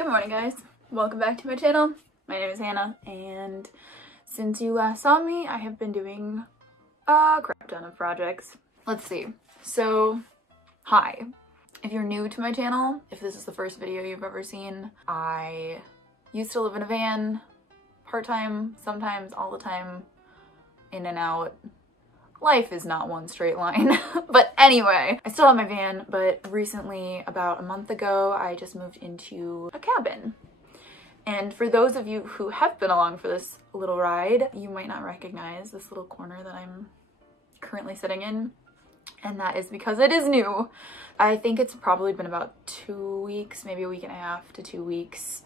Good morning, guys. Welcome back to my channel. My name is Hannah, and since you last saw me, I have been doing a crap ton of projects. Let's see. So, hi. If you're new to my channel, if this is the first video you've ever seen, I used to live in a van, part-time, sometimes all the time, in and out. Life is not one straight line. But anyway, I still have my van, but recently, about a month ago, I just moved into a cabin. And for those of you who have been along for this little ride, you might not recognize this little corner that I'm currently sitting in. And that is because it is new. I think it's probably been about 2 weeks, maybe a week and a half to 2 weeks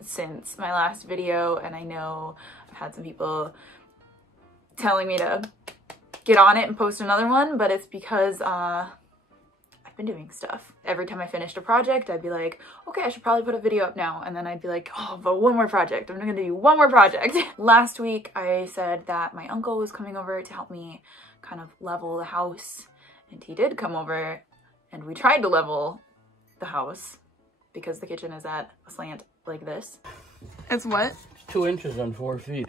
since my last video. And I know I've had some people telling me to get on it and post another one, but it's because I've been doing stuff. Every time I finished a project, I'd be like, okay, I should probably put a video up now. And then I'd be like, oh, but one more project. I'm gonna do one more project. Last week, I said that my uncle was coming over to help me kind of level the house. And he did come over, and we tried to level the house because the kitchen is at a slant like this. It's what? It's 2 inches on 4 feet.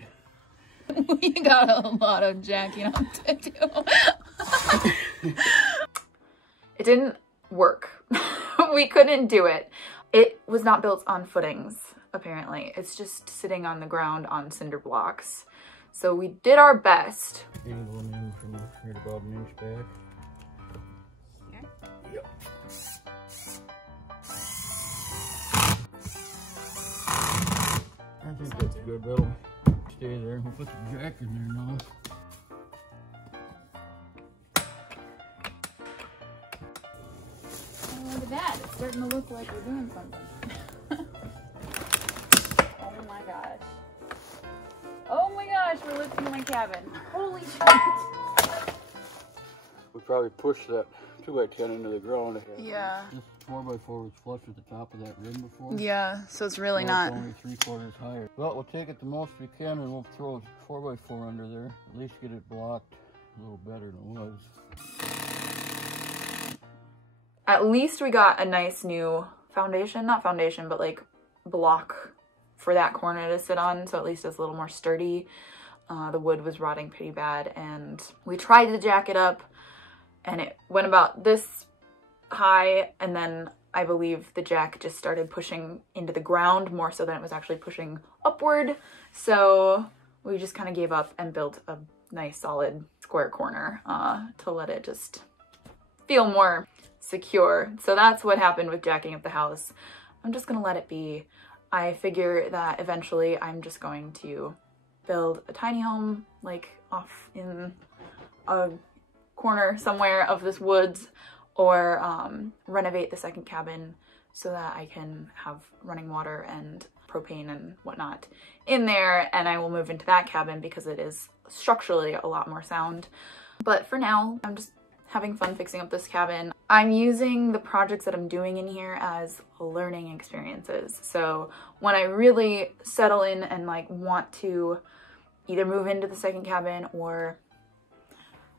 We got a lot of jacking up to do. It didn't work. We couldn't do it. It was not built on footings, apparently. It's just sitting on the ground on cinder blocks. So we did our best. Angle them in from right about an inch back. Here? Yep. I think that's good. That'll stay there. We'll put the jack in there now. Oh, look at that. It's starting to look like we're doing something. Oh my gosh. Oh my gosh, we're lifting my cabin. Holy shit. We probably pushed that 2x10 into the ground. Yeah. This 4x4 was flush with the top of that rim before. Yeah, so it's really so not. It's only 3/4 higher. Well, we'll take it the most we can and we'll throw a 4x4 under there. At least get it blocked a little better than it was. At least we got a nice new foundation, not foundation, but like block for that corner to sit on. So at least it's a little more sturdy. The wood was rotting pretty bad, and we tried to jack it up and it went about this high, and then I believe the jack just started pushing into the ground more so than it was actually pushing upward. So we just kind of gave up and built a nice solid square corner to let it just feel more secure. So that's what happened with jacking up the house. I'm just gonna let it be. I figure that eventually I'm just going to build a tiny home like off in a corner somewhere of this woods, or renovate the second cabin so that I can have running water and propane and whatnot in there, and I will move into that cabin because it is structurally a lot more sound. But for now, I'm just having fun fixing up this cabin. I'm using the projects that I'm doing in here as learning experiences. So when I really settle in and like want to either move into the second cabin or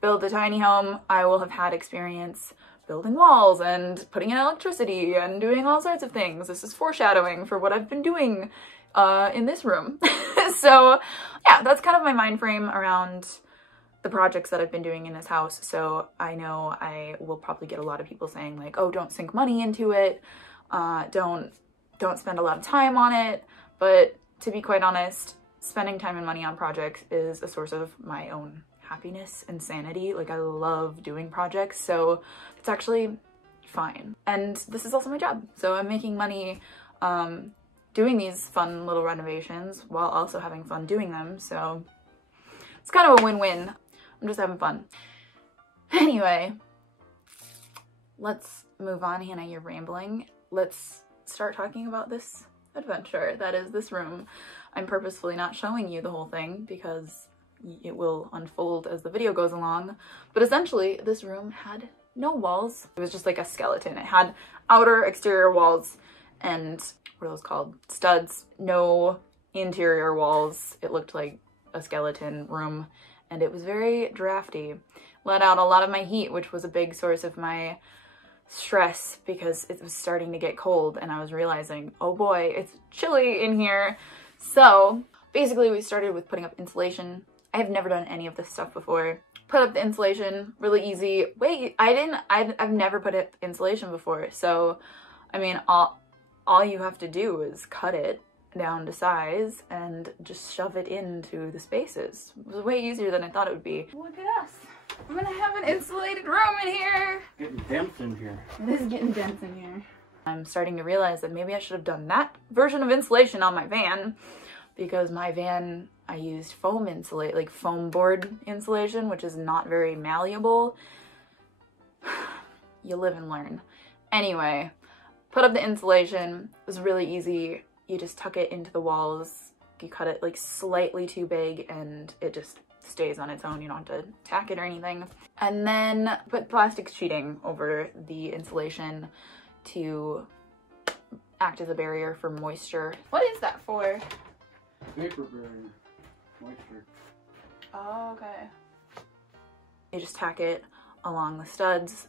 build a tiny home, I will have had experience building walls and putting in electricity and doing all sorts of things. This is foreshadowing for what I've been doing in this room. So yeah, that's kind of my mind frame around the projects that I've been doing in this house. So I know I will probably get a lot of people saying like, oh, don't sink money into it. Don't spend a lot of time on it. But to be quite honest, spending time and money on projects is a source of my own happiness and sanity. Like, I love doing projects, so it's actually fine. And this is also my job, so I'm making money doing these fun little renovations while also having fun doing them, so it's kind of a win-win. I'm just having fun. Anyway, let's move on. Hannah, you're rambling. Let's start talking about this adventure that is this room. I'm purposefully not showing you the whole thing because it will unfold as the video goes along, but essentially this room had no walls. It was just like a skeleton. It had outer exterior walls and what are those called? Studs. No interior walls. It looked like a skeleton room, and it was very drafty. Let out a lot of my heat, which was a big source of my stress because it was starting to get cold and I was realizing, oh boy, it's chilly in here. So basically we started with putting up insulation. I have never done any of this stuff before. Put up the insulation, really easy. Wait, I've never put up insulation before. So, I mean, all you have to do is cut it down to size and just shove it into the spaces. It was way easier than I thought it would be. Look at us. I'm gonna have an insulated room in here. Getting dense in here. It is getting dense in here. I'm starting to realize that maybe I should have done that version of insulation on my van, because my van, I used foam board insulation, which is not very malleable. You live and learn. Anyway, put up the insulation. It was really easy. You just tuck it into the walls. You cut it like slightly too big and it just stays on its own. You don't have to tack it or anything. And then put plastic sheeting over the insulation to act as a barrier for moisture. What is that for? Vapor barrier. Moisture. Oh, okay. You just tack it along the studs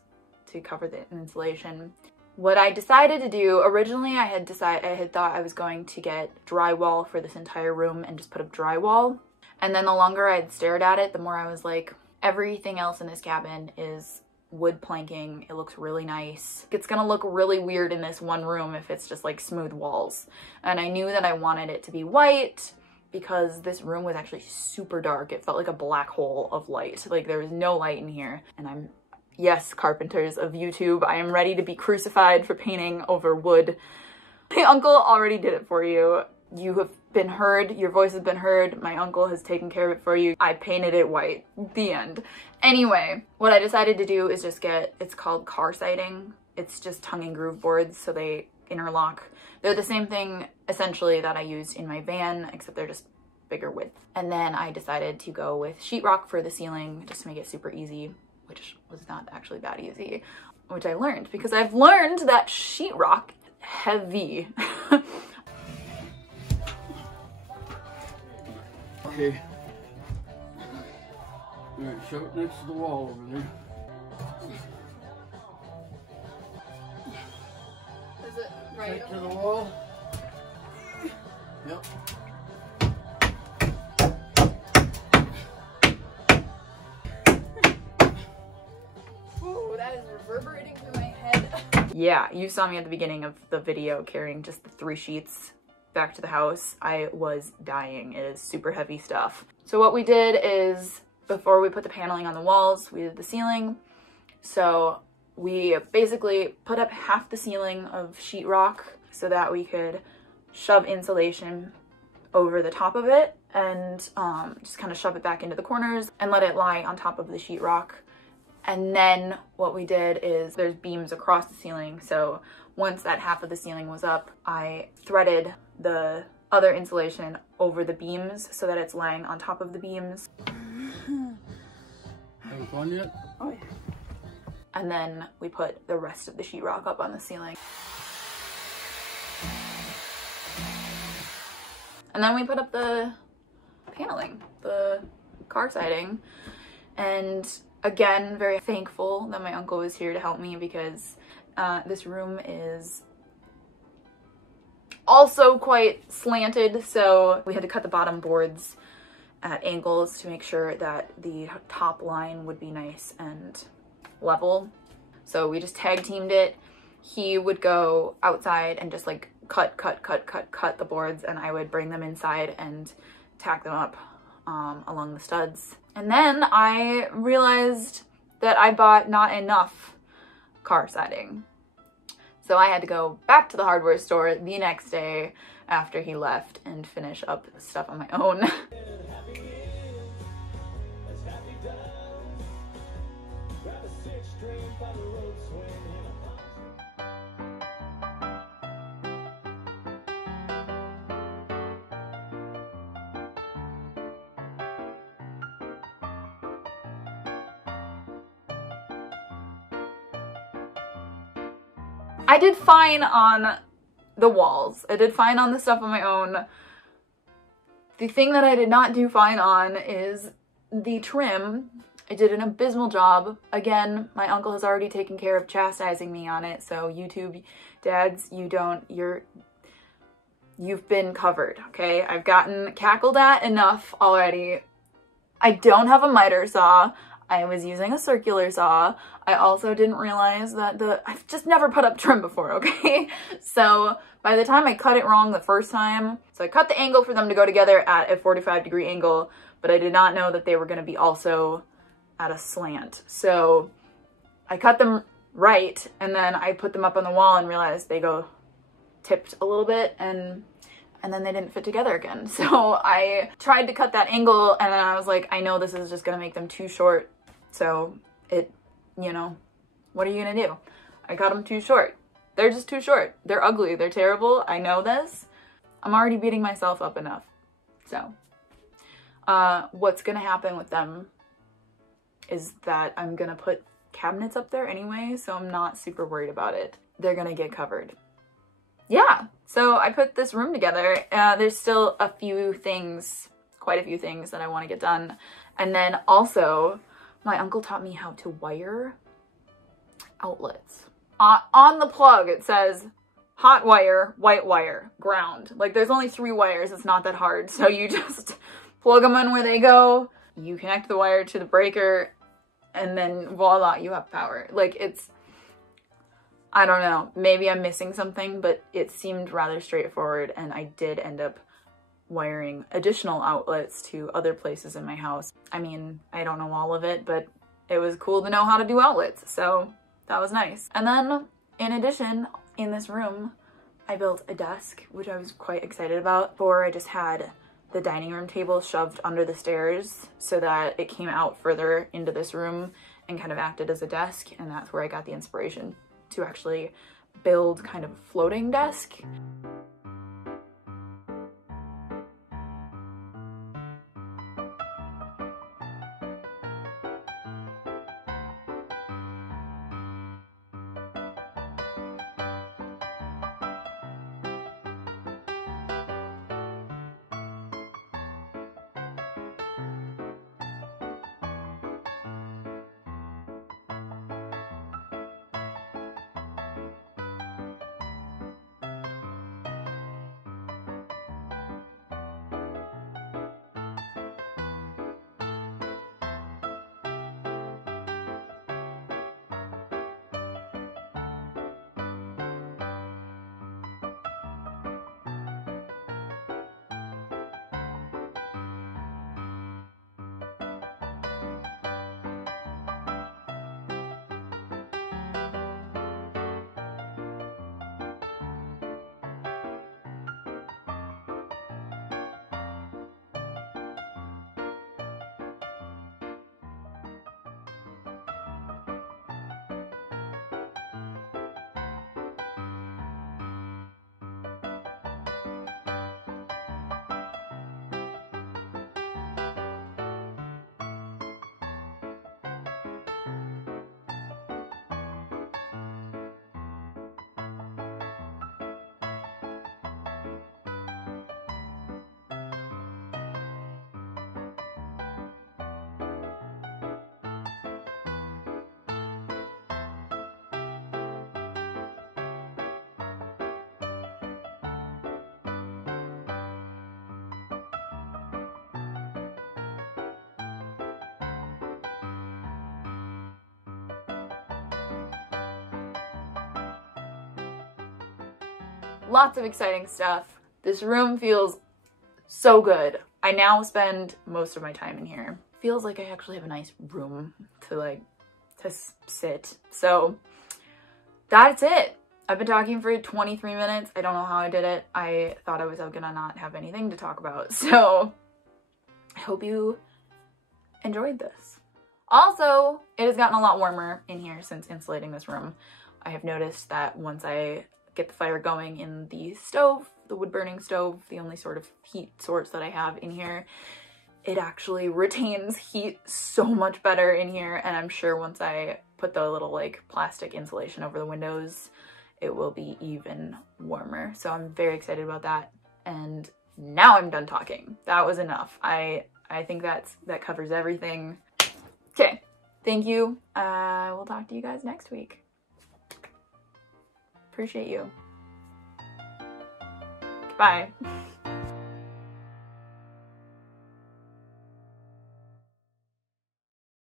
to cover the insulation. What I decided to do, originally I had thought I was going to get drywall for this entire room and just put up drywall. And then the longer I'd stared at it, the more I was like, everything else in this cabin is wood planking. It looks really nice. It's gonna look really weird in this one room if it's just like smooth walls. And I knew that I wanted it to be white because this room was actually super dark. It felt like a black hole of light. Like there was no light in here. And yes, carpenters of YouTube, I am ready to be crucified for painting over wood. My uncle already did it for you. You have been heard, your voice has been heard, my uncle has taken care of it for you. I painted it white, the end. Anyway, what I decided to do is just it's called car siding. It's just tongue and groove boards, so they interlock. They're the same thing, essentially, that I used in my van, except they're just bigger width. And then I decided to go with sheetrock for the ceiling, just to make it super easy, which was not actually that easy, which I learned, because I've learned that sheetrock is heavy. Okay. Alright, shove it next to the wall over there. Is it right to the wall. Yep. Ooh, that is reverberating through my head. Yeah, you saw me at the beginning of the video carrying just the 3 sheets back to the house. I was dying. It is super heavy stuff. So what we did is, before we put the paneling on the walls, we did the ceiling. So we basically put up half the ceiling of sheetrock so that we could shove insulation over the top of it and just kind of shove it back into the corners and let it lie on top of the sheetrock. And then what we did is, there's beams across the ceiling, so once that half of the ceiling was up, I threaded the other insulation over the beams so that it's laying on top of the beams. Having fun yet? Oh yeah. And then we put the rest of the sheetrock up on the ceiling. And then we put up the paneling, the car siding. And again, very thankful that my uncle was here to help me, because this room is also quite slanted, so we had to cut the bottom boards at angles to make sure that the top line would be nice and level. So we just tag teamed it. He would go outside and just like cut the boards, and I would bring them inside and tack them up along the studs. And then I realized that I bought not enough car siding. So I had to go back to the hardware store the next day after he left and finish up stuff on my own. I did fine on the walls. I did fine on the stuff on my own. The thing that I did not do fine on is the trim. I did an abysmal job. Again, my uncle has already taken care of chastising me on it, so YouTube dads, you've been covered, okay? I've gotten cackled at enough already. I don't have a miter saw. I was using a circular saw. I also didn't realize that I've just never put up trim before, okay? So by the time I cut it wrong the first time, so I cut the angle for them to go together at a 45-degree angle, but I did not know that they were gonna be also at a slant. So I cut them right, and then I put them up on the wall and realized they go tipped a little bit, and then they didn't fit together again. So I tried to cut that angle, and then I was like, I know this is just gonna make them too short. So you know, what are you gonna do? I cut them too short. They're just too short. They're ugly, they're terrible. I know this. I'm already beating myself up enough. So what's gonna happen with them is that I'm gonna put cabinets up there anyway, so I'm not super worried about it. They're gonna get covered. Yeah, so I put this room together. There's still a few things, quite a few things that I want to get done. And then also, my uncle taught me how to wire outlets. On the plug, it says hot wire, white wire, ground. Like, there's only 3 wires, it's not that hard. So you just plug them in where they go, you connect the wire to the breaker, and then voila, you have power. Like, it's, I don't know, maybe I'm missing something, but it seemed rather straightforward, and I did end up wiring additional outlets to other places in my house. I mean, I don't know all of it, but it was cool to know how to do outlets, so that was nice. And then, in addition, in this room, I built a desk, which I was quite excited about. Before, I just had the dining room table shoved under the stairs so that it came out further into this room and kind of acted as a desk, and that's where I got the inspiration to actually build kind of a floating desk. Lots of exciting stuff. This room feels so good. I now spend most of my time in here. Feels like I actually have a nice room to sit. So that's it. I've been talking for 23 minutes. I don't know how I did it. I thought I was gonna not have anything to talk about. So I hope you enjoyed this. Also, it has gotten a lot warmer in here since insulating this room. I have noticed that once I get the fire going in the stove, the wood burning stove, the only sort of heat source that I have in here, it actually retains heat so much better in here, and I'm sure once I put the little like plastic insulation over the windows, it will be even warmer. So I'm very excited about that. And now I'm done talking. That was enough. I think that covers everything. Okay. Thank you. We'll talk to you guys next week. Appreciate you. Bye.